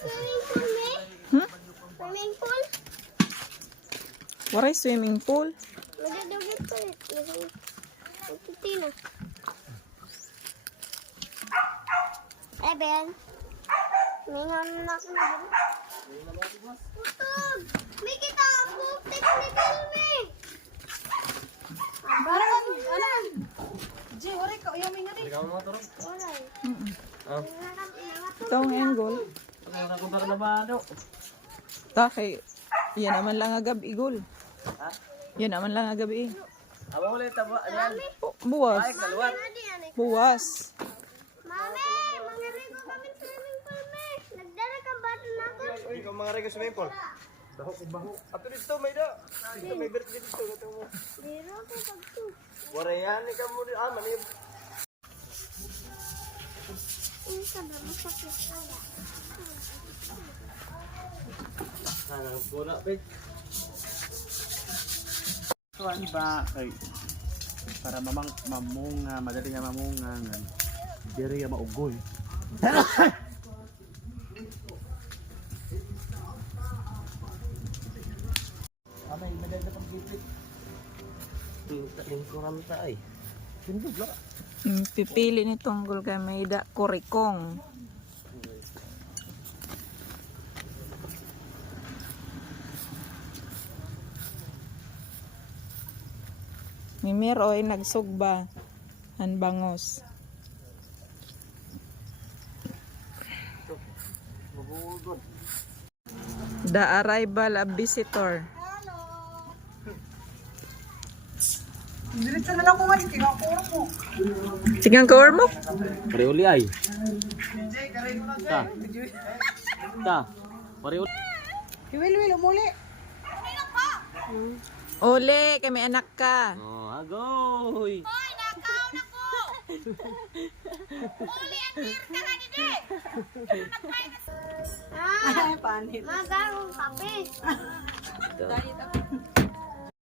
Swimming pool, me? Hmm? Swimming pool? Waray swimming pool. Madadugit ko rin. Nagtitina. Eh, Ben. May nanak na ba? Putog! May kita ang putik ni Delme! Parang, ano? Jay, wala ka. Ayaw may nga rin. Ikaw mga turok. Alay. Ah. Ito ang angle. Ano ko para na ba ano? Taki. Yan naman lang agabi, Igol. Ha? Yan naman lang agabi. Aba ulit tabo. Ayan. Buwas. Ay, kaluwat. Buwas. Mami, mangirin ko kami swimming pool, me. Nagdala ka ba ito na ako? Uy, ikaw mga rego swimming pool. Baho ko baho. Ato dito may da. Dito may birthday dito gato mo. Diro ko pagto. Warayan ni kamo di mani. Ini ka ba masakit kaya? Sana guna pe. Tuan ba ay para mamunga, madali nga mamunga ngan. Diri nga maugoy. Amay madali pang gipit. Lingkuran ta ay. Sindog la. Pipili ni Tunggol kay Maida Kurikong. Mimiroy nagsugba han bangos. The arrival of visitor. Diretso na lang ko nga. Kinakura mo. Sigang kaor mo? Pare uli ay. Ta. Ta. Pare uli. Iwil-wil, umuli. Uli, kay may anak ka. Oh, agoy. Hoy, nakaw na ko! Uli ang tir ka na dito! Ah, Panit. magarong kape.